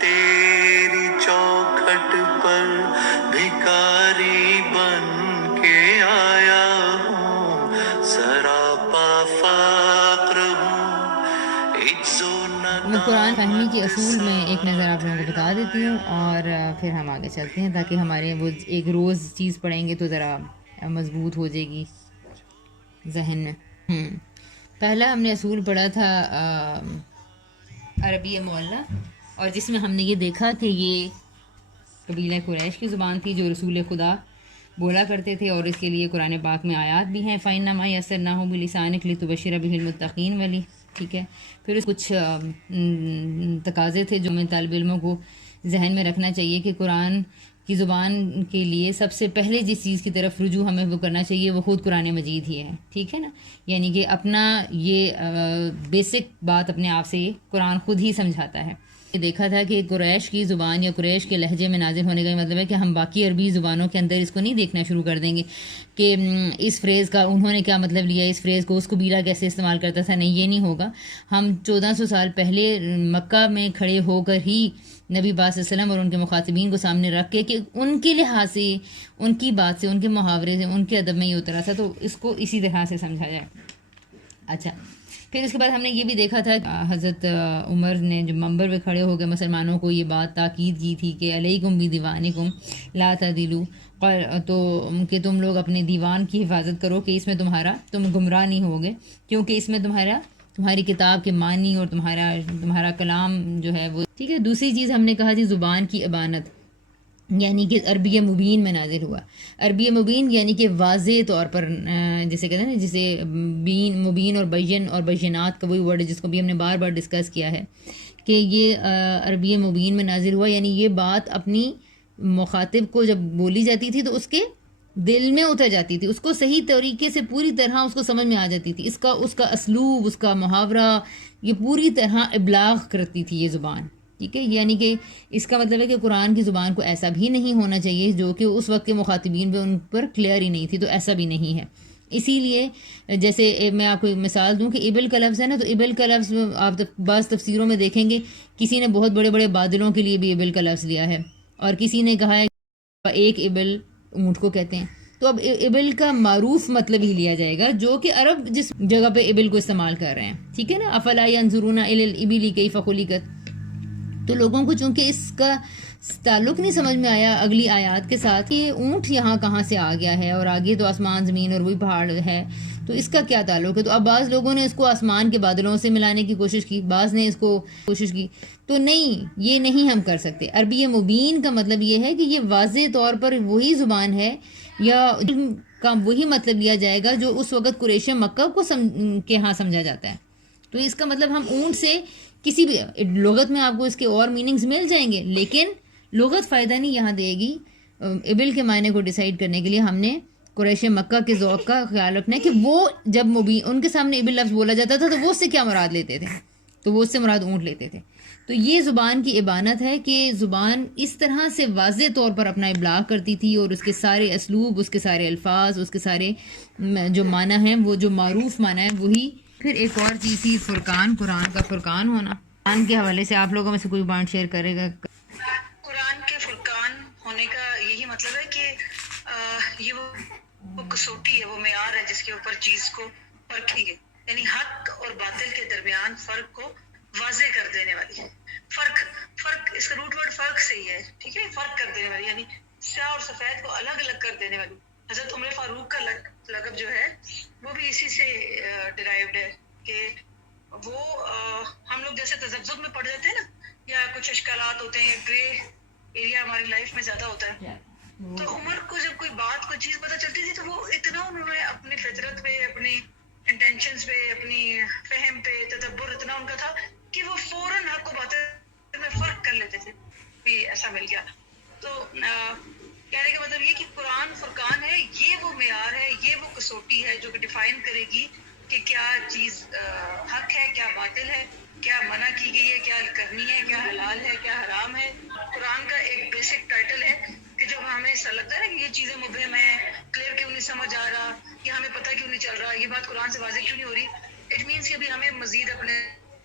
تیری چوکھٹ پر بھکاری بن کے آیا ہوں، سراپا فقر ہوں، عجز و میں قرآن فہمی کے اصول میں ایک نظر آپ لوگوں کو بتا دیتی ہوں، اور پھر ہم آگے چلتے ہیں تاکہ ہمارے وہ ایک روز چیز پڑھیں گے تو ذرا مضبوط ہو جائے گی ذہن میں۔ پہلا ہم نے اصول پڑھا تھا عربی معلّہ، اور جس میں ہم نے یہ دیکھا کہ یہ قبیلہ قریش کی زبان تھی جو رسول خدا بولا کرتے تھے، اور اس کے لیے قرآن پاک میں آیات بھی ہیں، فَإِنَّمَا يَسَّرْنَاهُ بِلِسَانِكَ لِتُبَشِّرَ بِهِ الْمُتَّقِينَ والی، ٹھیک ہے۔ پھر کچھ تقاضے تھے جو ہمیں طالب علموں کو ذہن میں رکھنا چاہیے کہ قرآن کی زبان کے لیے سب سے پہلے جس چیز کی طرف رجوع ہمیں وہ کرنا چاہیے وہ خود قرآن مجید ہی ہے، ٹھیک ہے نا۔ یعنی کہ اپنا یہ بیسک بات اپنے آپ سے قرآن خود ہی سمجھاتا ہے۔ دیکھا تھا کہ قریش کی زبان یا قریش کے لہجے میں نازل ہونے کا یہ مطلب ہے کہ ہم باقی عربی زبانوں کے اندر اس کو نہیں دیکھنا شروع کر دیں گے کہ اس فریز کا انہوں نے کیا مطلب لیا، اس فریز کو اس قبیلہ کیسے استعمال کرتا تھا، نہیں، یہ نہیں ہوگا۔ ہم 1400 سال پہلے مکہ میں کھڑے ہو کر ہی نبی پاک صلی اللہ علیہ وسلم اور ان کے مخاطبین کو سامنے رکھ کے کہ ان کے لحاظ سے، ان کی بات سے، ان کے محاورے سے، ان کے ادب میں یہ اترا تھا، تو اس کو اسی طرح سے سمجھا جائے۔ اچھا، پھر اس کے بعد ہم نے یہ بھی دیکھا تھا حضرت عمر نے جو منبر پہ کھڑے ہو کے مسلمانوں کو یہ بات تاکید کی تھی کہ علیکم بدیوانکم لا تعدلوا، تو کہ تم لوگ اپنے دیوان کی حفاظت کرو کہ اس میں تم گمراہ نہیں ہوگے، کیونکہ اس میں تمہاری کتاب کے معنی اور تمہارا کلام جو ہے وہ، ٹھیک ہے۔ دوسری چیز ہم نے کہا جی زبان کی ابانت، یعنی کہ عربی مبین میں نازل ہوا۔ عربی مبین یعنی کہ واضح طور پر، جسے کہتے ہیں نا، جسے مبین اور بین اور بینات کا وہی ورڈ ہے جس کو بھی ہم نے بار بار ڈسکس کیا ہے کہ یہ عربی مبین میں نازل ہوا، یعنی یہ بات اپنی مخاطب کو جب بولی جاتی تھی تو اس کے دل میں اتر جاتی تھی، اس کو صحیح طریقے سے پوری طرح اس کو سمجھ میں آ جاتی تھی، اس کا اسلوب، اس کا محاورہ، یہ پوری طرح ابلاغ کرتی تھی یہ زبان، ٹھیک ہے۔ یعنی کہ اس کا مطلب ہے کہ قرآن کی زبان کو ایسا بھی نہیں ہونا چاہیے جو کہ اس وقت کے مخاطبین پہ ان پر کلیئر ہی نہیں تھی، تو ایسا بھی نہیں ہے۔ اسی لیے جیسے میں آپ کو ایک مثال دوں کہ ابل کا لفظ ہے نا، تو ابل کا لفظ آپ بعض تفسیروں میں دیکھیں گے کسی نے بہت بڑے بڑے بادلوں کے لیے بھی ابل کا لفظ لیا ہے، اور کسی نے کہا ہے ایک ابل اونٹ کو کہتے ہیں، تو اب ابل کا معروف مطلب ہی لیا جائے گا جو کہ عرب جس جگہ پہ ابل کو استعمال کر رہے ہیں، ٹھیک ہے نا۔ افلا ينظرون الى الابل كيف خلقت، تو لوگوں کو چونکہ اس کا تعلق نہیں سمجھ میں آیا اگلی آیات کے ساتھ کہ اونٹ یہاں کہاں سے آ گیا ہے، اور آگے تو آسمان زمین اور وہی پہاڑ ہے، تو اس کا کیا تعلق ہے۔ تو اب بعض لوگوں نے اس کو آسمان کے بادلوں سے ملانے کی کوشش کی، بعض نے اس کو کوشش کی، تو نہیں، یہ نہیں ہم کر سکتے۔ عربی مبین کا مطلب یہ ہے کہ یہ واضح طور پر وہی زبان ہے یا کا وہی مطلب لیا جائے گا جو اس وقت قریش مکہ کو کے ہاں سمجھا جاتا ہے۔ تو اس کا مطلب ہم اونٹ سے کسی بھی لغت میں آپ کو اس کے اور میننگز مل جائیں گے، لیکن لغت فائدہ نہیں یہاں دے گی۔ ابل کے معنی کو ڈیسائیڈ کرنے کے لیے ہم نے قریش مکہ کے ذوق کا خیال رکھنا ہے کہ وہ جب ان کے سامنے ابل لفظ بولا جاتا تھا تو وہ اس سے کیا مراد لیتے تھے، تو وہ اس سے مراد اونٹ لیتے تھے۔ تو یہ زبان کی ابانت ہے کہ زبان اس طرح سے واضح طور پر اپنا ابلاغ کرتی تھی، اور اس کے سارے اسلوب، اس کے سارے الفاظ، اس کے سارے جو معنی ہیں، وہ جو معروف معنی ہے وہی۔ پھر ایک اور چیز تھی فرقان، قرآن کا فرقان ہونا۔ قرآن کے حوالے سے آپ لوگوں میں سے کوئی بات شیئر کرے گا؟ قرآن کے فرقان ہونے کا یہی مطلب ہے کہ یہ وہ کسوٹی ہے، وہ معیار ہے جس کے اوپر چیز کو پرکھی گئی، یعنی حق اور باطل کے درمیان فرق کو واضح کر دینے والی۔ فرق اس کا روٹ ورڈ فرق سے ہی ہے، ٹھیک ہے، فرق کر دینے والی، یعنی سیاہ اور سفید کو الگ الگ کر دینے والی۔ حضرت عمر فاروق کا لقب جو ہے وہ بھی اسی سے ڈرائیوڈ ہے کہ وہ ہم لوگ جیسے تذبذب میں پڑ جاتے ہیں نا، یا کچھ اشکالات ہوتے ہیں، گرے ایریا ہماری لائف میں زیادہ ہوتا ہے، تو عمر کو جب کوئی بات کوئی چیز پتہ چلتی تھی تو وہ اتنا انہوں نے اپنی فطرت پہ، اپنی انٹینشنز پہ، اپنی فہم پہ تدبر اتنا ان کا تھا کہ وہ فوراً حق کو باطل میں فرق کر لیتے تھے، بھی ایسا مل گیا۔ تو کہنے کا مطلب یہ کہ قرآن فرقان ہے، یہ وہ معیار ہے، یہ وہ کسوٹی ہے جو کہ ڈیفائن کرے گی کہ کیا چیز حق ہے، کیا باطل ہے، کیا منع کی گئی ہے، کیا کرنی ہے، کیا حلال ہے، کیا حرام ہے۔ قرآن کا ایک بیسک ٹائٹل ہے کہ جب ہمیں ایسا لگتا ہے کہ یہ چیزیں مبہم ہیں، کلیئر کیوں نہیں سمجھ آ رہا، یا ہمیں پتہ کیوں نہیں چل رہا، یہ بات قرآن سے واضح کیوں نہیں ہو رہی، اٹ مینس کہ ابھی ہمیں مزید اپنے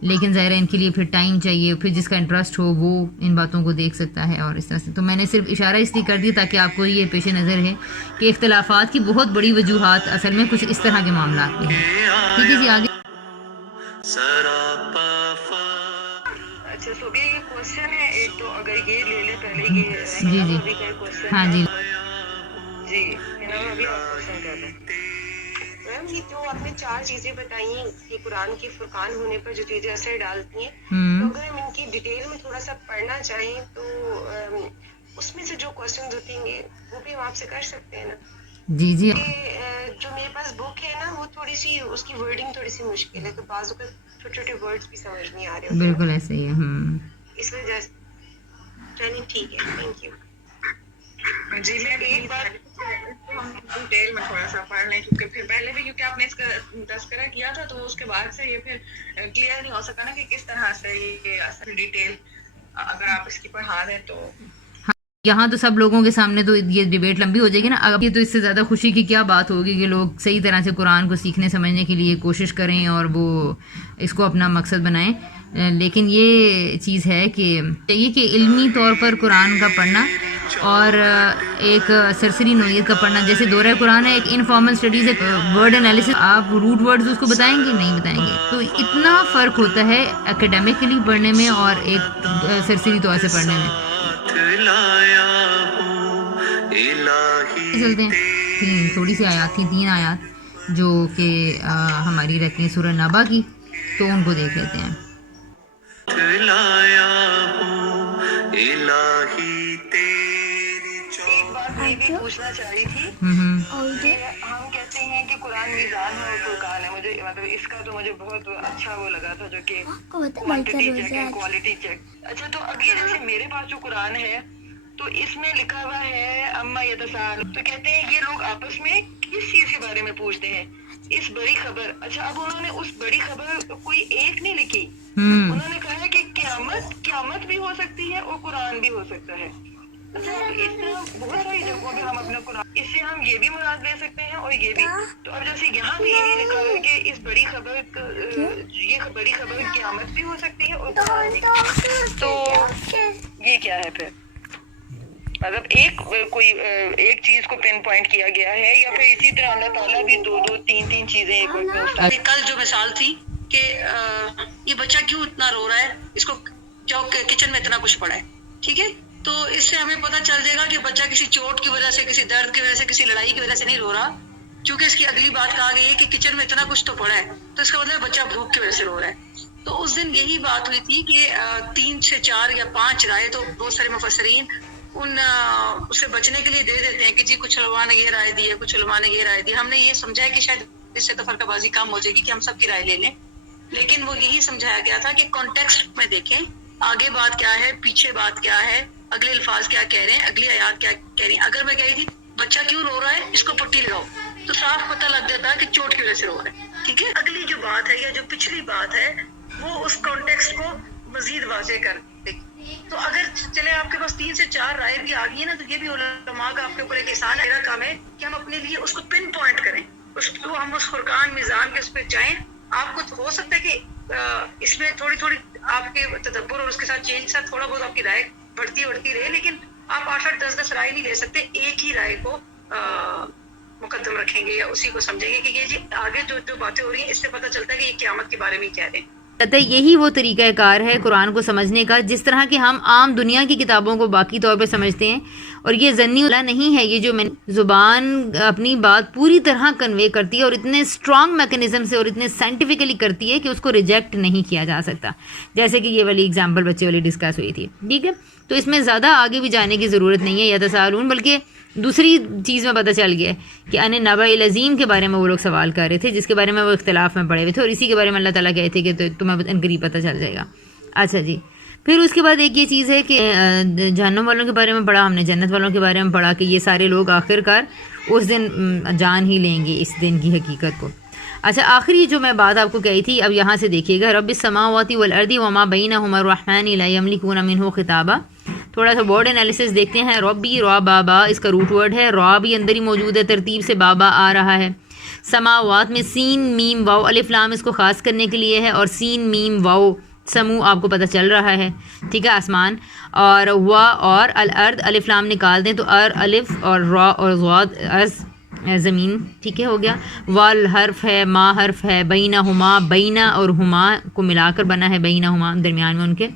لیکن ظاہر ہے ان کے لیے پھر ٹائم چاہیے، پھر جس کا انٹرسٹ ہو وہ ان باتوں کو دیکھ سکتا ہے اور اس طرح سے. تو میں نے صرف اشارہ اس لیے کر دیا تاکہ آپ کو یہ پیش نظر ہے کہ اختلافات کی بہت بڑی وجوہات اصل میں کچھ اس طرح کے معاملات بھی ہیں. ٹھیک ہے جی، آگے. سراپا فقر. اچھا صوبیہ یہ کوشچن ہے ایک، تو اگر یہ لے لیں پہلے جی جی، ابھی کا کوشچن ہاں جی. جی ابھی آپ کوشچن کر لیں. میم یہ جو آپ نے 4 چیزیں بتائی ہیں کہ قرآن کے فرقان ہونے پر جو چیزیں اثر ڈالتی ہیں، تو اگر ہم ان کی ڈیٹیل میں تھوڑا سا پڑھنا چاہیں تو اس میں سے جو کوشچنز ہوتے ہیں وہ بھی ہم آپ سے کر سکتے ہیں نا؟ جی جی، جو میرے پاس بک ہے نا وہ تھوڑی سی اس کی ورڈنگ تھوڑی سی مشکل ہے، تو بعض اوقات چھوٹے چھوٹے ورڈز بھی سمجھ نہیں آ رہے ہوتے ہیں، بالکل ایسے ہی ہے. اس وجہ سے چلیے ٹھیک ہے، تھینک یو. جی میں ایک بات ہم ڈیٹیل میں تھوڑا سا پڑھ لیں، کیونکہ پھر پہلے بھی کیونکہ آپ نے اس کا تذکرہ کیا تھا تو اس کے بعد سے یہ پھر کلیئر نہیں ہو سکا نا کہ کس طرح سے یہ ڈیٹیل اگر آپ اس کی پڑھا دیں تو. یہاں تو سب لوگوں کے سامنے تو یہ ڈیبیٹ لمبی ہو جائے گی نا. اب یہ تو اس سے زیادہ خوشی کی کیا بات ہوگی کہ لوگ صحیح طرح سے قرآن کو سیکھنے سمجھنے کے لیے کوشش کریں اور وہ اس کو اپنا مقصد بنائیں. لیکن یہ چیز ہے کہ چاہیے کہ علمی طور پر قرآن کا پڑھنا اور ایک سرسری نوعیت کا پڑھنا، جیسے دورہ قرآن ہے، ایک انفارمل اسٹڈیز، ایک ورڈ انالیسس، آپ روٹ ورڈز اس کو بتائیں گے نہیں بتائیں گے. تو اتنا فرق ہوتا ہے اکیڈیمکلی پڑھنے میں اور ایک سرسری طور سے پڑھنے میں. چلتے ہیں تھوڑی سی آیات تھیں، 3 آیات جو کہ ہماری رہتی ہیں سورہ نبا کی، تو ان کو دیکھ لیتے ہیں. ایک بات میں بھی پوچھنا چاہ رہی تھی کہ ہم کہتے ہیں کہ قرآن میزان ہے اور فرقان ہے، مجھے مطلب اس کا تو مجھے بہت اچھا وہ لگا تھا جو کہ کوانٹٹی چیک ہے، کوالٹی چیک. اچھا تو اب یہ جیسے میرے پاس جو قرآن ہے تو اس میں لکھا ہوا ہے اما یتساءل، تو کہتے ہیں یہ لوگ آپس میں کس چیز کے بارے میں پوچھتے ہیں؟ اس بڑی خبر. اچھا اب انہوں نے اس بڑی خبر کوئی ایک نہیں لکھی، انہوں نے کہا ہے کہ قیامت بھی ہو سکتی ہے اور قرآن بھی ہو سکتا ہے. اچھا اس طرح بہت ساری جگہوں پہ ہم اپنا قرآن، اس سے ہم یہ بھی مراد لے سکتے ہیں اور یہ بھی. تو اب جیسے یہاں بھی یہی لکھا ہے کہ اس بڑی خبر یہ بڑی خبر قیامت بھی ہو سکتی ہے اور قرآن بھی. تو یہ کیا ہے پھر؟ مطلب ایک چیز کو پن پوائنٹ کیا گیا ہے یا پھر اسی طرح اللہ تعالیٰ بھی 2-3 چیزیں ایک وقت میں. کل جو مثال تھی کہ یہ بچہ کیوں اتنا رو رہا ہے، اس کو کیوں کچن میں اتنا کچھ پڑا ہے، ٹھیک ہے، تو اس سے ہمیں پتہ چل جائے گا کہ بچہ کسی چوٹ کی وجہ سے، کسی درد کی وجہ سے، کسی لڑائی کی وجہ سے نہیں رو رہا، کیونکہ اس کی اگلی بات کہا گئی ہے کہ کچن میں اتنا کچھ تو پڑا ہے، تو اس کا مطلب بچہ بھوک کی وجہ سے رو رہا ہے. تو اس دن یہی بات ہوئی تھی کہ 3 سے 4 یا 5 رائے تو بہت سارے مفسرین اس سے بچنے کے لیے دے دیتے ہیں کہ جی کچھ علماء نے یہ رائے دی ہے، کچھ علماء نے یہ رائے دی. ہم نے یہ سمجھا ہے کہ شاید اس سے تو فرقہ بازی کم ہو جائے گی کہ ہم سب کی رائے لے لیں، لیکن وہ یہی سمجھایا گیا تھا کہ کانٹیکسٹ میں دیکھیں آگے بات کیا ہے، پیچھے بات کیا ہے، اگلے الفاظ کیا کہہ رہے ہیں، اگلی آیات کیا کہہ رہی ہیں. اگر میں کہہ رہی تھی بچہ کیوں رو رہا ہے، اس کو پٹی لگاؤ، تو صاف پتہ لگ جاتا ہے کہ چوٹ کی وجہ سے رو رہا ہے، ٹھیک ہے. اگلی جو بات ہے یا جو پچھلی بات ہے وہ اس کانٹیکسٹ کو مزید واضح کر دے. تو اگر چلے آپ کے پاس 3 سے 4 رائے بھی آ گئی ہے نا، تو یہ بھی علماء کا آپ کے اوپر ایک احسان ہے. میرا کام ہے کہ ہم اپنے لیے اس کو پن پوائنٹ کریں، اس کو ہم اس فرقان میزان کے اس پہ جائیں. آپ کو ہو سکتا ہے کہ اس میں تھوڑی آپ کے تدبر اور اس کے ساتھ چینج کے ساتھ تھوڑا بہت آپ کی رائے بڑھتی رہے، لیکن آپ 8-8 10 رائے نہیں لے سکتے. ایک ہی رائے کو مقدم رکھیں گے یا اسی کو سمجھیں گے کہ یہ جی آگے جو باتیں ہو رہی ہیں اس سے پتہ چلتا ہے کہ یہ قیامت کے بارے میں کہہ رہے ہیں. یہی وہ طریقہ کار ہے قرآن کو سمجھنے کا جس طرح کہ ہم عام دنیا کی کتابوں کو باقی طور پہ سمجھتے ہیں. اور یہ ضنی نہیں ہے، یہ جو زبان اپنی بات پوری طرح کنوے کرتی ہے اور اتنے اسٹرانگ میکنزم سے اور اتنے سائنٹیفکلی کرتی ہے کہ اس کو ریجیکٹ نہیں کیا جا سکتا، جیسے کہ یہ والی ایگزامپل بچے والی ڈسکس ہوئی تھی. ٹھیک ہے، تو اس میں زیادہ آگے بھی جانے کی ضرورت نہیں ہے یتساءلون، بلکہ دوسری چیز میں پتہ چل گیا کہ ان نبأ العظیم کے بارے میں وہ لوگ سوال کر رہے تھے جس کے بارے میں وہ اختلاف میں پڑے ہوئے تھے، اور اسی کے بارے میں اللہ تعالیٰ کہے تھے کہ تمہیں ان قریب پتہ چل جائے گا. اچھا جی، پھر اس کے بعد ایک یہ چیز ہے کہ جہنم والوں کے بارے میں پڑھا ہم نے، جنت والوں کے بارے میں پڑھا کہ یہ سارے لوگ آخر کار اس دن جان ہی لیں گے اس دن کی حقیقت کو. اچھا آخری جو میں بات آپ کو کہی تھی، اب یہاں سے دیکھیے گا، رب السماوات والارض وما بینہما الرحمن لا یملکون منہ خطابا. تھوڑا سا ورڈ انالیسس دیکھتے ہیں. ربی را بابا، اس کا روٹ ورڈ ہے، را بھی اندر ہی موجود ہے، ترتیب سے بابا آ رہا ہے. سماوات میں سین میم واو الف لام اس کو خاص کرنے کے لیے ہے، اور سین میم واو سمو آپ کو پتہ چل رہا ہے، ٹھیک ہے، آسمان، اور وا اور الارض الف لام نکال دیں تو الف اور را اور ضاد از زمین، ٹھیک ہے، ہو گیا، وال حرف ہے، ما حرف ہے، بینہما بینا اور ہما کو ملا کر بنا ہے، بینہما درمیان میں ان کے،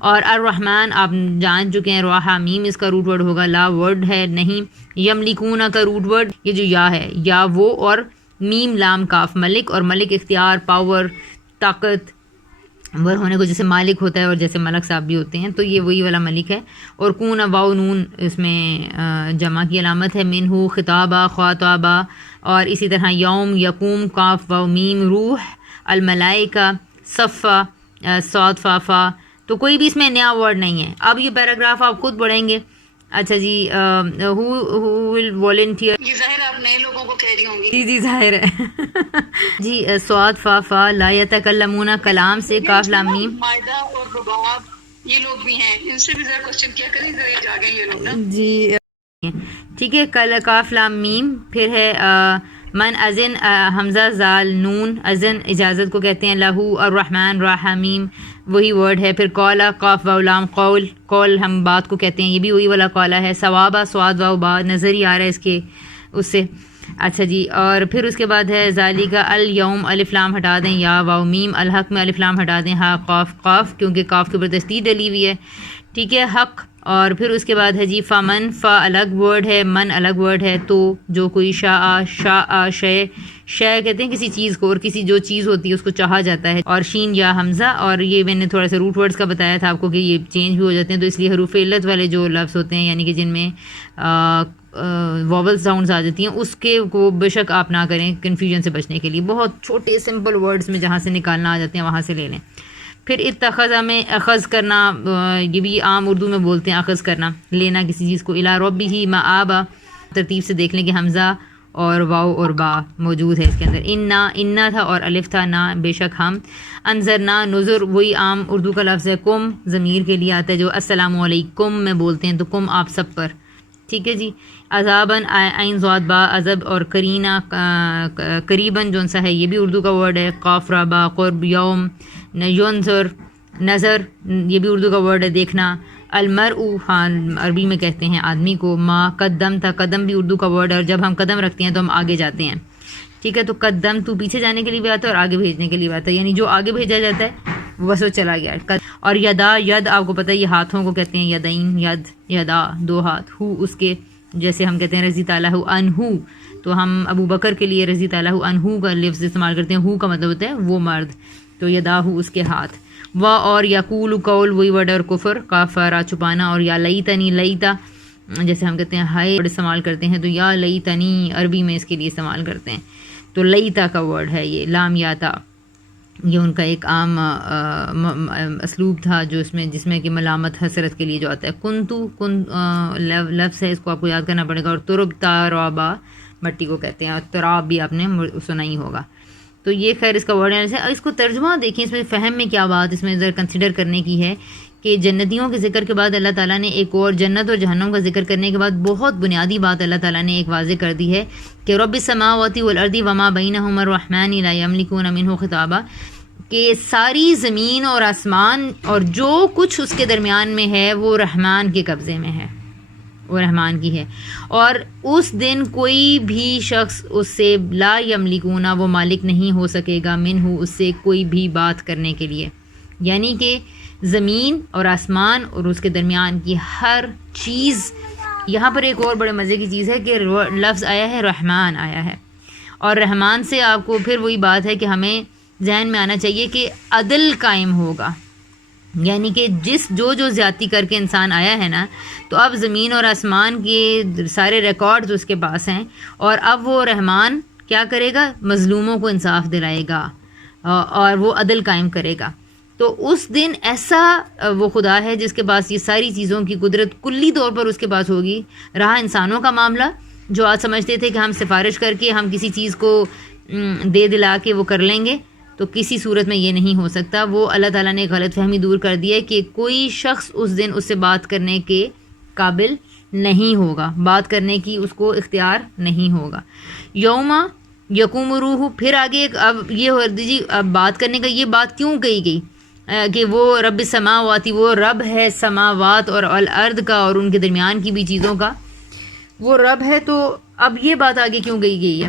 اور الرحمن آپ جان چکے ہیں، راہا میم اس کا روٹ ورڈ ہوگا، لا ورڈ ہے نہیں، یملکون کا روٹ ورڈ یہ جو یا ہے، یا وہ، اور میم لام کاف ملک، اور ملک اختیار، پاور، طاقت ور ہونے کو جیسے مالک ہوتا ہے اور جیسے ملک صاحب بھی ہوتے ہیں، تو یہ وہی والا ملک ہے، اور کون واو نون اس میں جمع کی علامت ہے، منہو خطابہ خاطابہ، اور اسی طرح یوم یقوم کاف واو میم، روح الملائکہ صفا صاد فافا، تو کوئی بھی اس میں نیا ورڈ نہیں ہے۔ اب یہ پیراگراف آپ خود پڑھیں گے۔ اچھا جی، who will volunteer؟ یہ ظاہر آپ نئے لوگوں کو کہہ رہی ہوں گی۔ جی ظاہر ہے جی، صاد فا فا لا یتکلمون کلام سے کاف لام میم، مائدہ اور رباب یہ لوگ بھی ہیں، ان سے بھی ذرا کوشچن کیا کریں، ذرا یہ جاگیں یہ لوگ نا۔ جی ٹھیک ہے، کل کاف لام میم، پھر ہے من ازن حمزہ زال نون، ازن اجازت کو کہتے ہیں، لہو الرحمن راہ میم وہی ورڈ ہے، پھر قولا قاف واو لام قول، قول ہم بات کو کہتے ہیں، یہ بھی وہی والا قولا ہے، ثوابہ سواد واو با نظر ہی آ رہا ہے اس کے اس سے۔ اچھا جی، اور پھر اس کے بعد ہے ذالکہ الیوم الف لام ہٹا دیں، یا واو میم، الحق میں الف لام ہٹا دیں، ہا قاف قاف کیونکہ قاف کے اوپر تشدید ڈلی ہوئی ہے، ٹھیک ہے، حق، اور پھر اس کے بعد ہے جی فمن، فا الگ ورڈ ہے، من الگ ورڈ ہے، تو جو کوئی شاء شے، شے کہتے ہیں کسی چیز کو، اور کسی جو چیز ہوتی ہے اس کو چاہا جاتا ہے، اور شین یا حمزہ، اور یہ میں نے تھوڑا سا روٹ ورڈز کا بتایا تھا آپ کو کہ یہ چینج بھی ہو جاتے ہیں، تو اس لیے حروف علت والے جو لفظ ہوتے ہیں یعنی کہ جن میں ووبل ساؤنڈز آ جاتی ہیں اس کے کو بے شک آپ نہ کریں کنفیوژن سے بچنے کے لیے، بہت چھوٹے سمپل ورڈز میں جہاں سے نکالنا آ جاتے ہیں وہاں سے لے لیں۔ پھر اتخذ میں اخذ کرنا، یہ بھی عام اردو میں بولتے ہیں اخذ کرنا، لینا کسی چیز کو، الی ربہ مآبا، ترتیب سے دیکھ لیں کہ حمزہ اور واو اور با موجود ہے اس کے اندر، انا تھا اور الف تھا، نا بے شک ہم، انذرنا نذر وہی عام اردو کا لفظ ہے، کم ضمیر کے لیے آتا ہے جو السلام علیکم میں بولتے ہیں، تو کم آپ سب پر، ٹھیک ہے جی، عذاباً عین ضاد با عذب، اور کرینہ قریباً جون سا ہے یہ بھی اردو کا ورڈ ہے، قاف را با قرب، یوم ینظر نظر یہ بھی اردو کا ورڈ ہے دیکھنا، المرء ہاں عربی میں کہتے ہیں آدمی کو، ما قدم تھا، قدم بھی اردو کا ورڈ ہے، اور جب ہم قدم رکھتے ہیں تو ہم آگے جاتے ہیں، ٹھیک ہے، تو قدم تو پیچھے جانے کے لیے بھی آتا ہے اور آگے بھیجنے کے لیے بھی آتا ہے، یعنی جو آگے بھیجا جاتا ہے وہ بس وہ چلا گیا، اور یدا ید آپ کو پتہ ہے یہ ہاتھوں کو کہتے ہیں، یدین ید یدا دو ہاتھ، ہو اس کے جیسے ہم کہتے ہیں رضی تعالیٰ عنہ، تو ہم ابو بکر کے لیے رضی تعالیٰ عنہ کا لفظ استعمال کرتے ہیں، ہو کا مطلب ہوتا ہے وہ مرد، تو یداہ اس کے ہاتھ، و اور یقول قول وہی ورڈ، اور کفر کافرا چھپانا، اور یا لیتنی لیتا جیسے ہم کہتے ہیں ہائے استعمال کرتے ہیں، تو یا لیتنی عربی میں اس کے لیے استعمال کرتے ہیں، تو لیتا کا ورڈ ہے یہ، لام یاتا یہ ان کا ایک عام اسلوب تھا جو جس میں کہ ملامت حسرت کے لیے جو آتا ہے، کن لفظ ہے اس کو آپ کو یاد کرنا پڑے گا، اور ترب تارابا مٹی کو کہتے ہیں، اور تراب بھی آپ نے سنا ہی ہوگا، تو یہ خیر اس کا ورڈ ہے۔ اس کو ترجمہ دیکھیں، اس میں فہم میں کیا بات اس میں ذرا کنسیڈر کرنے کی ہے کہ جنتیوں کے ذکر کے بعد اللہ تعالیٰ نے ایک اور جنت اور جہنم کا ذکر کرنے کے بعد بہت بنیادی بات اللہ تعالیٰ نے ایک واضح کر دی ہے کہ رب السماوات والارض وما بینہما الرحمن لا یملکون منہ خطابا، کہ ساری زمین اور آسمان اور جو کچھ اس کے درمیان میں ہے وہ رحمان کے قبضے میں ہے، وہ رحمان کی ہے، اور اس دن کوئی بھی شخص اس سے لا یملکون وہ مالک نہیں ہو سکے گا منہ اس سے کوئی بھی بات کرنے کے لیے، یعنی کہ زمین اور آسمان اور اس کے درمیان کی ہر چیز۔ یہاں پر ایک اور بڑے مزے کی چیز ہے کہ لفظ آیا ہے رحمان آیا ہے، اور رحمان سے آپ کو پھر وہی بات ہے کہ ہمیں ذہن میں آنا چاہیے کہ عدل قائم ہوگا، یعنی کہ جو زیادتی کر کے انسان آیا ہے نا، تو اب زمین اور آسمان کے سارے ریکارڈز اس کے پاس ہیں، اور اب وہ رحمان کیا کرے گا، مظلوموں کو انصاف دلائے گا اور وہ عدل قائم کرے گا۔ تو اس دن ایسا وہ خدا ہے جس کے پاس یہ ساری چیزوں کی قدرت کلی طور پر اس کے پاس ہوگی۔ رہا انسانوں کا معاملہ جو آج سمجھتے تھے کہ ہم سفارش کر کے ہم کسی چیز کو دے دلا کے وہ کر لیں گے، تو کسی صورت میں یہ نہیں ہو سکتا۔ وہ اللہ تعالیٰ نے غلط فہمی دور کر دی ہے کہ کوئی شخص اس دن اس سے بات کرنے کے قابل نہیں ہوگا، بات کرنے کی اس کو اختیار نہیں ہوگا۔ یقوم روح، پھر آگے اب یہ ہو جی اب بات کرنے کا، یہ بات کیوں کہی گئی کہ وہ رب السماواتی، وہ رب ہے سماوات اور الارض کا اور ان کے درمیان کی بھی چیزوں کا، وہ رب ہے. تو اب یہ بات آگے کیوں کہی گئی ہے؟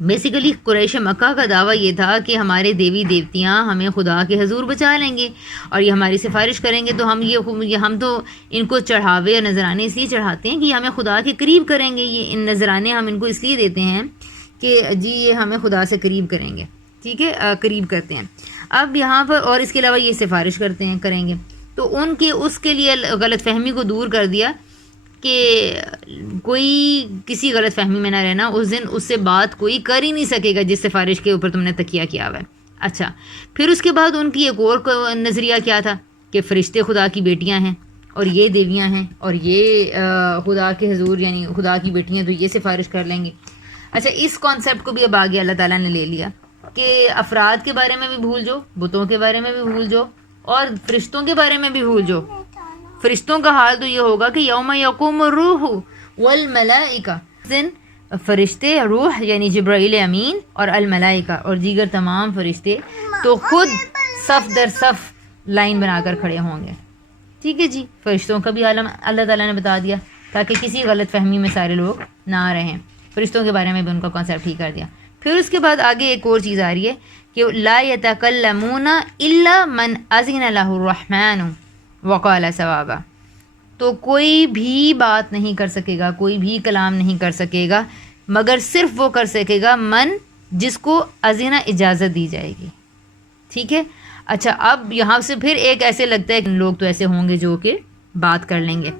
بیسیکلی قریش مکہ کا دعویٰ یہ تھا کہ ہمارے دیوی دیوتیاں ہمیں خدا کے حضور بچا لیں گے اور یہ ہماری سفارش کریں گے، تو ہم تو ان کو چڑھاوے اور نذرانے اس لیے چڑھاتے ہیں کہ یہ ہمیں خدا کے قریب کریں گے. یہ ان نذرانے ہم ان کو اس لیے دیتے ہیں کہ جی یہ ہمیں خدا سے قریب کریں گے، ٹھیک ہے، قریب کرتے ہیں. اب یہاں پر اور اس کے علاوہ یہ سفارش کریں گے، تو ان کے اس کے لیے غلط فہمی کو دور کر دیا کہ کوئی کسی غلط فہمی میں نہ رہنا، اس دن اس سے بات کوئی کر ہی نہیں سکے گا جس سفارش کے اوپر تم نے تکیہ کیا ہوا ہے. اچھا، پھر اس کے بعد ان کی ایک اور نظریہ کیا تھا کہ فرشتے خدا کی بیٹیاں ہیں اور یہ دیویاں ہیں اور یہ خدا کے حضور یعنی خدا کی بیٹیاں تو یہ سفارش کر لیں گے. اچھا، اس کانسیپٹ کو بھی اب آگے اللہ تعالیٰ نے لے لیا کہ افراد کے بارے میں بھی بھول جاؤ، بتوں کے بارے میں بھی بھول جاؤ اور فرشتوں کے بارے میں بھی بھول جاؤ. فرشتوں کا حال تو یہ ہوگا کہ یوم یقوم الروح والملائکہ، دن فرشتے، روح یعنی جبرائیل امین اور الملائکہ اور دیگر تمام فرشتے تو خود صف در صف لائن بنا کر کھڑے ہوں گے. ٹھیک ہے جی، فرشتوں کا بھی عالم اللہ تعالیٰ نے بتا دیا تاکہ کسی غلط فہمی میں سارے لوگ نہ رہیں. فرشتوں کے بارے میں بھی ان کا کانسیپٹ ٹھیک کر دیا. پھر اس کے بعد آگے ایک اور چیز آ رہی ہے کہ لا یتکلمون الا من اذن لہ الرحمن وقال صوابا، تو کوئی بھی بات نہیں کر سکے گا، کوئی بھی کلام نہیں کر سکے گا مگر صرف وہ کر سکے گا من جس کو اذن اجازت دی جائے گی. ٹھیک ہے. اچھا، اب یہاں سے پھر ایک ایسے لگتا ہے کہ لوگ تو ایسے ہوں گے جو کہ بات کر لیں گے،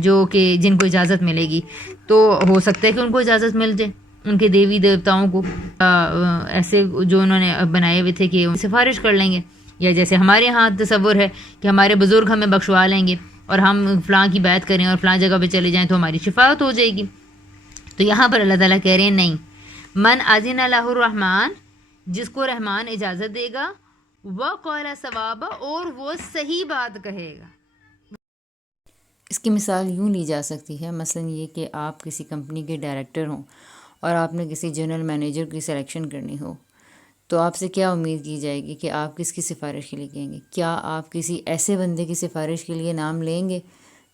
جو کہ جن کو اجازت ملے گی، تو ہو سکتا ہے کہ ان کو اجازت مل جائے ان کے دیوی دیوتاؤں کو ایسے جو انہوں نے بنائے ہوئے تھے کہ سفارش کر لیں گے، یا جیسے ہمارے ہاں تصور ہے کہ ہمارے بزرگ ہمیں بخشوا لیں گے اور ہم فلاں کی بیعت کریں اور فلاں جگہ پہ چلے جائیں تو ہماری شفاعت ہو جائے گی. تو یہاں پر اللہ تعالیٰ کہہ رہے ہیں نہیں، من اذن لہ الرحمن، جس کو رحمان اجازت دے گا، وقال صوابا، اور وہ صحیح بات کہے گا. اس کی مثال یوں لی جا سکتی ہے، مثلا یہ کہ آپ کسی کمپنی کے ڈائریکٹر ہوں اور آپ نے کسی جنرل مینیجر کی سلیکشن کرنی ہو، تو آپ سے کیا امید کی جائے گی کہ آپ کس کی سفارش کے لیے کہیں گے؟ کیا آپ کسی ایسے بندے کی سفارش کے لیے نام لیں گے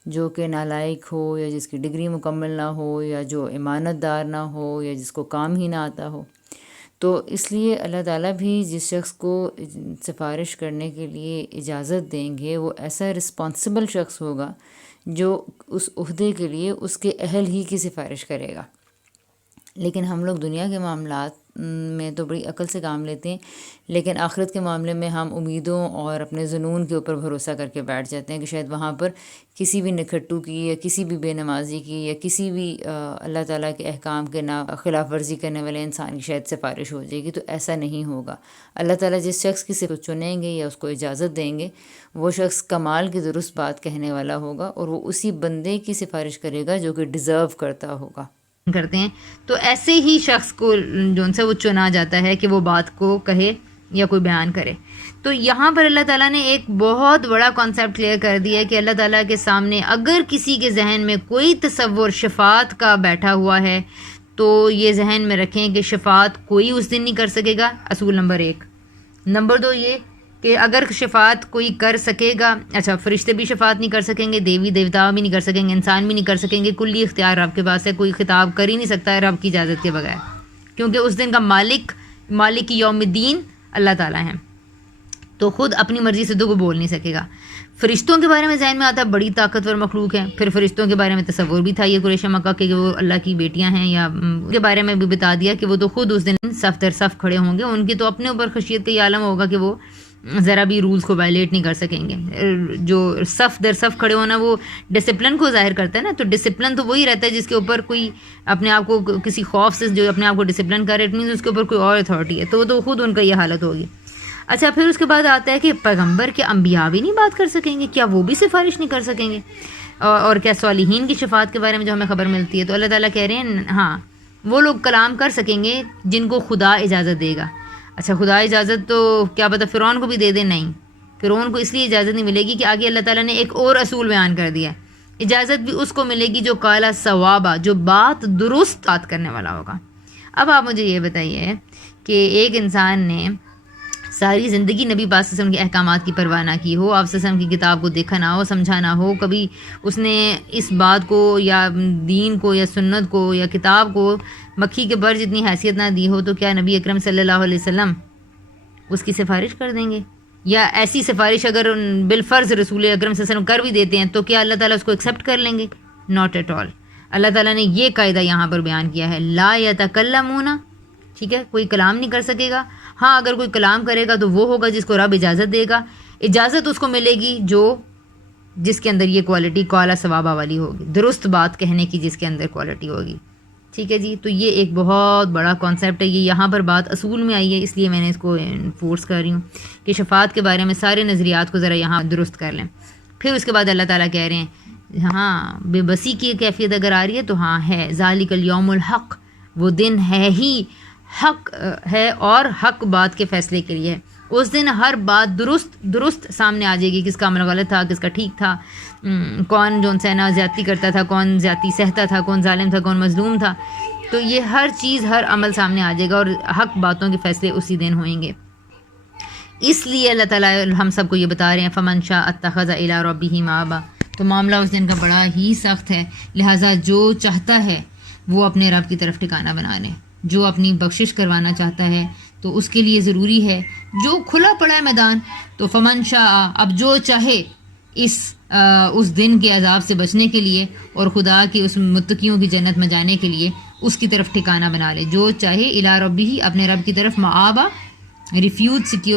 جو کہ نالائق ہو یا جس کی ڈگری مکمل نہ ہو یا جو امانت دار نہ ہو یا جس کو کام ہی نہ آتا ہو؟ تو اس لیے اللہ تعالیٰ بھی جس شخص کو سفارش کرنے کے لیے اجازت دیں گے وہ ایسا رسپانسبل شخص ہوگا جو اس عہدے کے لیے اس کے اہل ہی کی سفارش کرے گا. لیکن ہم لوگ دنیا کے معاملات میں تو بڑی عقل سے کام لیتے ہیں، لیکن آخرت کے معاملے میں ہم امیدوں اور اپنے جنون کے اوپر بھروسہ کر کے بیٹھ جاتے ہیں کہ شاید وہاں پر کسی بھی نکھٹو کی یا کسی بھی بے نمازی کی یا کسی بھی اللہ تعالیٰ کے احکام کے خلاف ورزی کرنے والے انسان کی شاید سفارش ہو جائے گی. تو ایسا نہیں ہوگا. اللہ تعالیٰ جس شخص کی صفت چنیں گے یا اس کو اجازت دیں گے، وہ شخص کمال کی درست بات کہنے والا ہوگا اور وہ اسی بندے کی سفارش کرے گا جو کہ ڈیزرو کرتا ہوگا. کرتے ہیں تو ایسے ہی شخص کو جو ان سے وہ چنا جاتا ہے کہ وہ بات کو کہے یا کوئی بیان کرے. تو یہاں پر اللہ تعالیٰ نے ایک بہت بڑا کانسیپٹ کلیئر کر دیا ہے کہ اللہ تعالیٰ کے سامنے اگر کسی کے ذہن میں کوئی تصور شفاعت کا بیٹھا ہوا ہے تو یہ ذہن میں رکھیں کہ شفاعت کوئی اس دن نہیں کر سکے گا. اصول نمبر 1. نمبر 2 یہ کہ اگر شفاعت کوئی کر سکے گا، اچھا فرشتے بھی شفاعت نہیں کر سکیں گے، دیوی دیوتا بھی نہیں کر سکیں گے، انسان بھی نہیں کر سکیں گے، کلی اختیار رب کے پاس ہے. کوئی خطاب کر ہی نہیں سکتا ہے رب کی اجازت کے بغیر، کیونکہ اس دن کا مالک یوم الدین اللہ تعالیٰ ہیں، تو خود اپنی مرضی سے تو کوئی بول نہیں سکے گا. فرشتوں کے بارے میں ذہن میں آتا ہے بڑی طاقتور مخلوق ہیں. پھر فرشتوں کے بارے میں تصور بھی تھا یہ قریش مکہ کہ وہ اللہ کی بیٹیاں ہیں، یا ان کے بارے میں بھی بتا دیا کہ وہ تو خود اس دن صف در صف کھڑے ہوں گے. ان کی تو اپنے اوپر خشیت کا یہ عالم ہوگا کہ وہ ذرا بھی رولز کو وائلیٹ نہیں کر سکیں گے. جو صف در صف کھڑے ہونا وہ ڈسپلن کو ظاہر کرتا ہے نا، تو ڈسپلن تو وہی رہتا ہے جس کے اوپر کوئی اپنے آپ کو کسی خوف سے جو اپنے آپ کو ڈسپلن کر رہے، اٹ مینز اس کے اوپر کوئی اور اتھارٹی ہے، تو وہ تو خود ان کا یہ حالت ہوگی. اچھا، پھر اس کے بعد آتا ہے کہ پیغمبر کے انبیاء بھی نہیں بات کر سکیں گے، کیا وہ بھی سفارش نہیں کر سکیں گے؟ اور کیا صالحین کی شفاعت کے بارے میں جو ہمیں خبر ملتی ہے تو اللہ تعالیٰ کہہ رہے ہیں ہاں وہ لوگ کلام کر سکیں گے جن کو خدا اجازت دے گا. اچھا، خدا اجازت تو کیا پتہ فرعون کو بھی دے دے؟ نہیں، فرعون کو اس لیے اجازت نہیں ملے گی کہ آگے اللہ تعالیٰ نے ایک اور اصول بیان کر دیا ہے، اجازت بھی اس کو ملے گی جو قال صوابا، جو بات درست بات کرنے والا ہوگا. اب آپ مجھے یہ بتائیے کہ ایک انسان نے ساری زندگی نبی پاک صلی اللہ علیہ وسلم کے احکامات کی پرواہ نہ کی ہو، آپ صلی اللہ علیہ وسلم کی کتاب کو دیکھا نہ ہو، سمجھا نہ ہو، کبھی اس نے اس بات کو یا دین کو یا سنت کو یا کتاب کو مکھی کے بر جتنی حیثیت نہ دی ہو، تو کیا نبی اکرم صلی اللہ علیہ وسلم اس کی سفارش کر دیں گے؟ یا ایسی سفارش اگر بالفرض رسول اکرم صلی اللہ علیہ وسلم کر بھی دیتے ہیں تو کیا اللہ تعالیٰ اس کو ایکسیپٹ کر لیں گے؟ Not at all. اللہ تعالیٰ نے یہ قاعدہ یہاں پر بیان کیا ہے، لا یتکلمون، ٹھیک ہے، کوئی کلام نہیں کر سکے گا. ہاں اگر کوئی کلام کرے گا تو وہ ہوگا جس کو رب اجازت دے گا. اجازت اس کو ملے گی جس کے اندر یہ کوالٹی قال صوابہ والی ہوگی، درست بات کہنے کی جس کے اندر کوالٹی ہوگی. ٹھیک ہے جی. تو یہ ایک بہت بڑا کانسیپٹ ہے، یہ یہاں پر بات اصول میں آئی ہے، اس لیے میں نے اس کو فورس کر رہی ہوں کہ شفاعت کے بارے میں سارے نظریات کو ذرا یہاں درست کر لیں. پھر اس کے بعد اللہ تعالیٰ کہہ رہے ہیں ہاں بے بسی کی کیفیت اگر آ رہی ہے تو ہاں ہے، ذالک الیوم الحق، وہ دن ہے ہی حق ہے اور حق بات کے فیصلے کے لیے ہے. اس دن ہر بات درست سامنے آ جائے گی، کس کا عمل غلط تھا، کس کا ٹھیک تھا، کون جو سینا زیادتی کرتا تھا، کون زیادتی سہتا تھا، کون ظالم تھا، کون مظلوم تھا. تو یہ ہر چیز، ہر عمل سامنے آ جائے گا اور حق باتوں کے فیصلے اسی دن ہوئیں گے. اس لیے اللہ تعالیٰ ہم سب کو یہ بتا رہے ہیں فمن شاء اتخذ الی ربہ مآبا. تو معاملہ اس دن کا بڑا ہی سخت ہے، لہٰذا جو چاہتا ہے وہ اپنے رب کی طرف ٹھکانہ بنا لے. جو اپنی بخشش کروانا چاہتا ہے تو اس کے لیے ضروری ہے، جو کھلا پڑا ہے میدان، تو فمن شاء، اب جو چاہے اس دن کے عذاب سے بچنے کے لیے اور خدا کی اس متقیوں کی جنت میں جانے کے لیے اس کی طرف ٹھکانہ بنا لے. جو چاہے الی ربہ، اپنے رب کی طرف، مآبا ریفیوج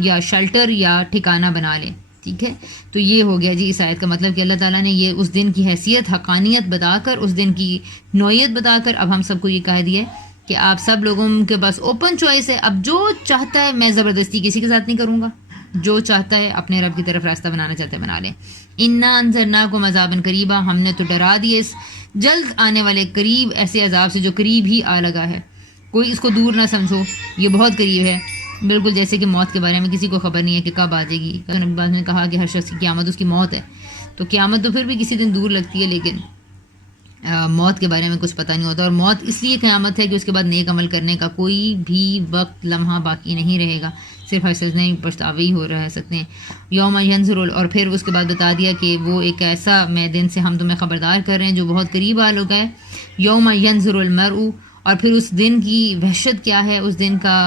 یا شیلٹر یا ٹھکانہ بنا لے. ٹھیک ہے. تو یہ ہو گیا جی اس آیت کا مطلب کہ اللہ تعالیٰ نے یہ اس دن کی حیثیت، حقانیت بتا کر، اس دن کی نوعیت بتا کر اب ہم سب کو یہ کہہ دیا ہے کہ آپ سب لوگوں کے پاس اوپن چوائس ہے. اب جو چاہتا ہے، میں زبردستی کسی کے ساتھ نہیں کروں گا، جو چاہتا ہے اپنے رب کی طرف راستہ بنانا چاہتا ہے بنا لے. انا انذرناکم عذابا قریبا، ہم نے تو ڈرا دیے اس جلد آنے والے قریب ایسے عذاب سے جو قریب ہی آ لگا ہے. کوئی اس کو دور نہ سمجھو، یہ بہت قریب ہے. بالکل جیسے کہ موت کے بارے میں کسی کو خبر نہیں ہے کہ کب آ جائے گی. نبی پاک نے کہا کہ ہر شخص کی قیامت اس کی موت ہے. تو قیامت تو پھر بھی کسی دن دور لگتی ہے، لیکن موت کے بارے میں کچھ پتہ نہیں ہوتا. اور موت اس لیے قیامت ہے کہ اس کے بعد نیک عمل کرنے کا کوئی بھی وقت لمحہ باقی نہیں رہے گا، صرف حسنے پچھتاوے ہی ہو رہ سکتے ہیں. یوم ینظر، اور پھر اس کے بعد بتا دیا کہ وہ ایک ایسا میں دن سے ہم تمہیں خبردار کر رہے ہیں جو بہت قریب آ لگا ہے. یوم ینظر المرء، اور پھر اس دن کی وحشت کیا ہے، اس دن کا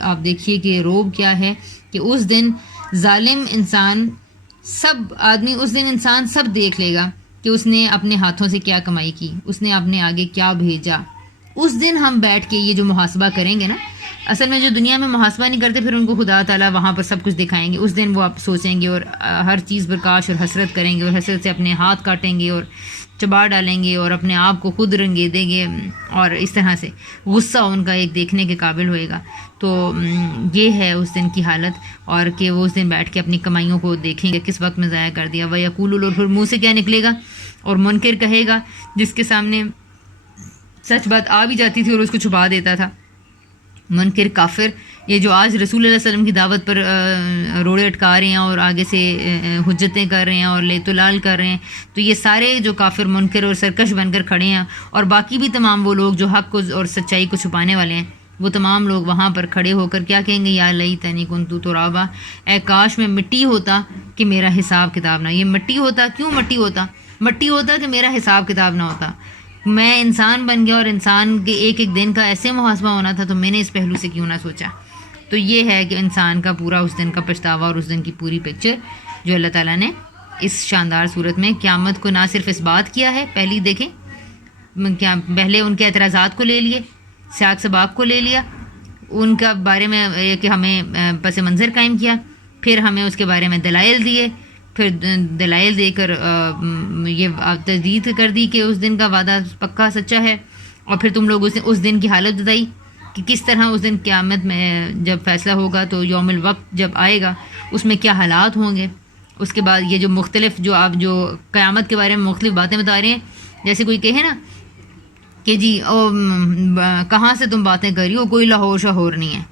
آپ دیکھیے کہ روب کیا ہے کہ اس دن ظالم انسان، سب آدمی، اس دن انسان سب دیکھ لے گا کہ اس نے اپنے ہاتھوں سے کیا کمائی کی، اس نے اپنے آگے کیا بھیجا. اس دن ہم بیٹھ کے یہ جو محاسبہ کریں گے نا، اصل میں جو دنیا میں محاسبہ نہیں کرتے پھر ان کو خدا تعالیٰ وہاں پر سب کچھ دکھائیں گے. اس دن وہ آپ سوچیں گے اور ہر چیز پر کاش اور حسرت کریں گے اور حسرت سے اپنے ہاتھ کاٹیں گے اور چبا ڈالیں گے اور اپنے آپ کو خود رنگیدیں گے، اور اس طرح سے غصہ ان کا ایک دیکھنے کے قابل ہوئے گا. تو یہ ہے اس دن کی حالت، اور کہ وہ اس دن بیٹھ کے اپنی کمائیوں کو دیکھیں گے کس وقت میں ضائع کر دیا. وَيَقُولُ، اور پھر منہ سے کیا نکلے گا، اور منکر کہے گا جس کے سامنے سچ بات آ بھی جاتی تھی اور اس کو چھپا دیتا تھا. منکر، کافر، یہ جو آج رسول اللہ علیہ وسلم کی دعوت پر روڑے اٹکا رہے ہیں اور آگے سے حجتیں کر رہے ہیں اور لیت و لال کر رہے ہیں، تو یہ سارے جو کافر، منکر اور سرکش بن کر کھڑے ہیں، اور باقی بھی تمام وہ لوگ جو حق کو اور سچائی کو چھپانے والے ہیں، وہ تمام لوگ وہاں پر کھڑے ہو کر کیا کہیں گے، یا لیتنی کنت ترابا، اے کاش میں مٹی ہوتا کہ میرا حساب کتاب نہ. یہ مٹی ہوتا، کیوں مٹی ہوتا؟ مٹی ہوتا کہ میرا حساب کتاب نہ ہوتا. میں انسان بن گیا اور انسان کے ایک ایک دن کا ایسے محاسبہ ہونا تھا، تو میں نے اس پہلو سے کیوں نہ سوچا. تو یہ ہے کہ انسان کا پورا اس دن کا پچھتاوا اور اس دن کی پوری پکچر جو اللہ تعالیٰ نے اس شاندار صورت میں قیامت کو نہ صرف اس بات کیا ہے، پہلی دیکھیں کیا پہلے ان کے اعتراضات کو لے لیے، سیاق سباق کو لے لیا، ان کا بارے میں کہ ہمیں پس منظر قائم کیا، پھر ہمیں اس کے بارے میں دلائل دیے، پھر دلائل دے کر یہ تجدید کر دی کہ اس دن کا وعدہ پکا سچا ہے، اور پھر تم لوگ اس دن کی حالت بتائی کہ کس طرح اس دن قیامت میں جب فیصلہ ہوگا تو یوم الوقت جب آئے گا اس میں کیا حالات ہوں گے. اس کے بعد یہ جو مختلف جو آپ جو قیامت کے بارے میں مختلف باتیں بتا رہے ہیں، جیسے کوئی کہے نا کہ جی کہاں سے تم باتیں کر رہی ہو، کوئی لاہور شہور نہیں ہے،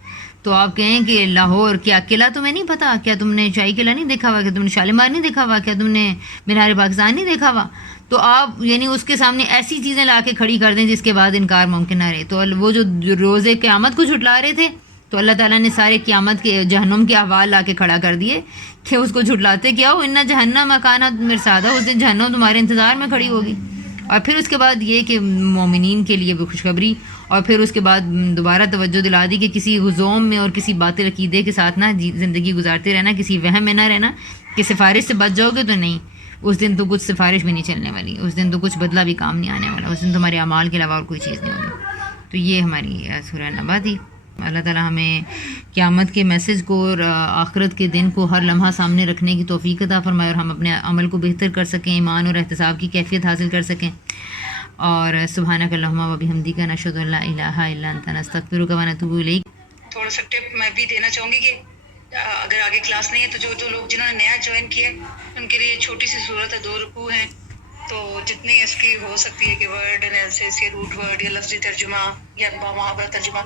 تو آپ کہیں کہ لاہور کیا قلعہ تمہیں نہیں پتہ، کیا تم نے شاہی قلعہ نہیں دیکھا ہوا، کیا تم نے شالیمار نہیں دیکھا ہوا، کیا تم نے مینار پاکستان نہیں دیکھا ہوا. تو آپ یعنی اس کے سامنے ایسی چیزیں لا کے کھڑی کر دیں جس کے بعد انکار ممکن نہ رہے. تو وہ جو روزے قیامت کو جھٹلا رہے تھے تو اللہ تعالیٰ نے سارے قیامت کے جہنم کے احوال لا کے کھڑا کر دیے کہ اس کو جھٹلاتے کیا ہو. ان جہنم مکانت مرصادہ، اس دن جہنم تمہارے انتظار میں کھڑی ہوگی. اور پھر اس کے بعد یہ کہ مومنین کے لیے بھی خوشخبری، اور پھر اس کے بعد دوبارہ توجہ دلا دی کہ کسی غزوم میں اور کسی باطل عقیدے کے ساتھ نہ زندگی گزارتے رہنا، کسی وہم میں نہ رہنا کہ سفارش سے بچ جاؤ گے تو نہیں. اس دن تو کچھ سفارش بھی نہیں چلنے والی، اس دن تو کچھ بدلہ بھی کام نہیں آنے والا، اس دن تمہارے اعمال کے علاوہ اور کوئی چیز نہیں ہوگی. تو یہ ہماری سورہ نبا تھی. اللہ تعالیٰ ہمیں قیامت کے میسج کو اور آخرت کے دن کو ہر لمحہ سامنے رکھنے کی توفیق عطا فرمائے، اور ہم اپنے عمل کو بہتر کر سکیں، ایمان اور احتساب کی کیفیت حاصل کر سکیں. اور سبحانک اللہم و بحمدک نشہد ان لا الہ الا انت نستغفرک و نتوب الیک. تھوڑا سا ٹپ میں بھی دینا چاہوں گی کہ اگر آگے کلاس نہیں ہے تو جو لوگ جنہوں نے نیا جوائن کیا ان کے لیے چھوٹی سی صورت ہے، 2 رکوع ہیں، تو جتنی اس کی ہو سکتی ہے کہ ورڈ انالیسس یا روٹ ورڈ یا لفظی ترجمہ یا محاورہ ترجمہ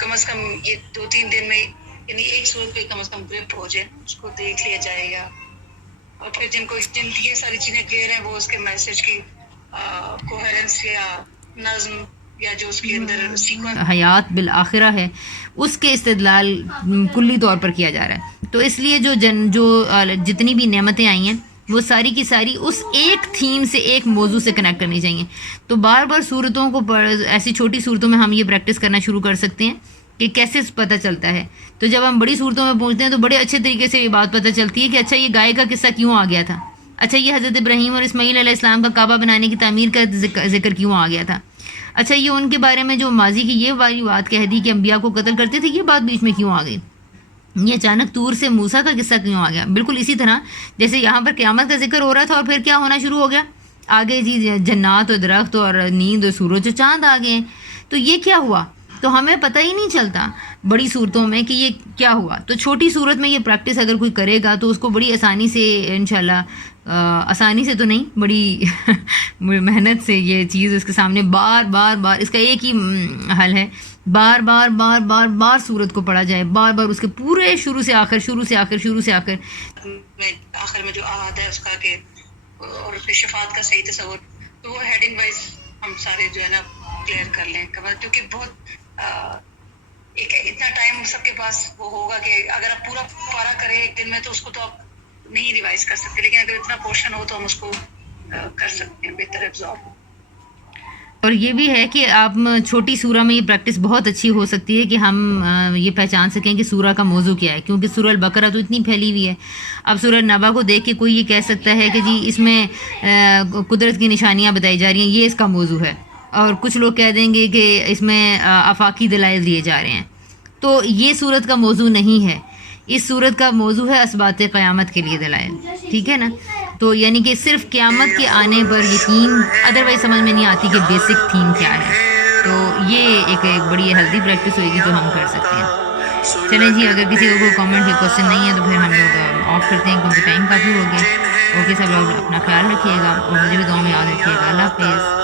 کم از کم یہ 2-3 دن میں یعنی ایک صورت پہ کم از کم گرپ ہو جائے، اس کو دیکھ لیا جائے گا. اور پھر جن کی یہ ساری چیزیں کلیئر ہیں وہ اس کے میسج کی کوہرنس یا نظم یا جو اس کے اندر سیکوینس حیات بالآخرہ ہے اس کے استدلال کلی طور پر کیا جا رہا ہے. تو اس لیے جو جتنی بھی نعمتیں آئی ہیں وہ ساری کی ساری اس ایک تھیم سے، ایک موضوع سے کنیکٹ کرنی چاہیے. تو بار بار صورتوں کو ایسی چھوٹی صورتوں میں ہم یہ پریکٹس کرنا شروع کر سکتے ہیں کہ کیسے پتہ چلتا ہے. تو جب ہم بڑی صورتوں میں پہنچتے ہیں تو بڑے اچھے طریقے سے یہ بات پتہ چلتی ہے کہ اچھا یہ گائے کا قصہ کیوں آ گیا تھا، اچھا یہ حضرت ابراہیم اور اسماعیل علیہ السلام کا کعبہ بنانے کی تعمیر کا ذکر کیوں آ گیا تھا، اچھا یہ ان کے بارے میں جو ماضی کی یہ والی بات کہہ دی کہ انبیاء کو قتل کرتے تھے، یہ بات بیچ میں کیوں آ گئی، یہ اچانک طور سے موسیٰ کا قصہ کیوں آ گیا. بالکل اسی طرح جیسے یہاں پر قیامت کا ذکر ہو رہا تھا اور پھر کیا ہونا شروع ہو گیا آگے، جی جنات اور درخت اور نیند اور سورج اور چاند آ گئے. تو یہ کیا ہوا، تو ہمیں پتہ ہی نہیں چلتا بڑی صورتوں میں کہ یہ کیا ہوا. تو چھوٹی صورت میں یہ پریکٹس اگر کوئی کرے گا تو اس کو بڑی آسانی سے انشاءاللہ، آسانی سے تو نہیں، بڑی محنت سے یہ چیز اس کے سامنے بار بار اس کا ایک ہی حل ہے، بار بار صورت کو پڑھا جائے، بار بار اس کے پورے شروع سے آخر میں آخر میں جو آہد ہے اس کا کہ اور پھر شفاعت کا صحیح تصور، تو وہ ہیڈنگ وائز ہم سارے جو ہے نا کلیئر کر لیں، کیونکہ بہت ایک اتنا ٹائم سب کے پاس وہ ہوگا کہ اگر آپ پورا پارا کریں ایک دن میں تو اس کو تو آپ نہیں ریوائز کر سکتے، لیکن اگر اتنا پورشن ہو تو ہم اس کو کر سکتے ہیں بہتر ایبزارب. اور یہ بھی ہے کہ آپ چھوٹی سورہ میں یہ پریکٹس بہت اچھی ہو سکتی ہے کہ ہم یہ پہچان سکیں کہ سورہ کا موضوع کیا ہے، کیونکہ سورہ البقرہ تو اتنی پھیلی ہوئی ہے. اب سورہ نبا کو دیکھ کے کوئی یہ کہہ سکتا ہے کہ جی اس میں قدرت کی نشانیاں بتائی جا رہی ہیں، یہ اس کا موضوع ہے، اور کچھ لوگ کہہ دیں گے کہ اس میں آفاقی دلائل دیے جا رہے ہیں. تو یہ سورت کا موضوع نہیں ہے، اس سورت کا موضوع ہے اثبات قیامت کے لیے دلائل، ٹھیک ہے نا. تو یعنی کہ صرف قیامت کے آنے پر یقین، ادروائز سمجھ میں نہیں آتی کہ بیسک تھیم کیا ہے. تو یہ ایک بڑی ہیلدی پریکٹس ہوئے گی جو ہم کر سکتے ہیں. چلیں جی، اگر کسی کو کوئی کامنٹ یا کوشچن نہیں ہے تو پھر ہم لوگ آف کرتے ہیں کیونکہ ٹائم کافی ہو گیا. اوکے، سب لوگ اپنا خیال رکھیے گا اور مجھے بھی دعا میں یاد رکھیے گا. اللہ حافظ.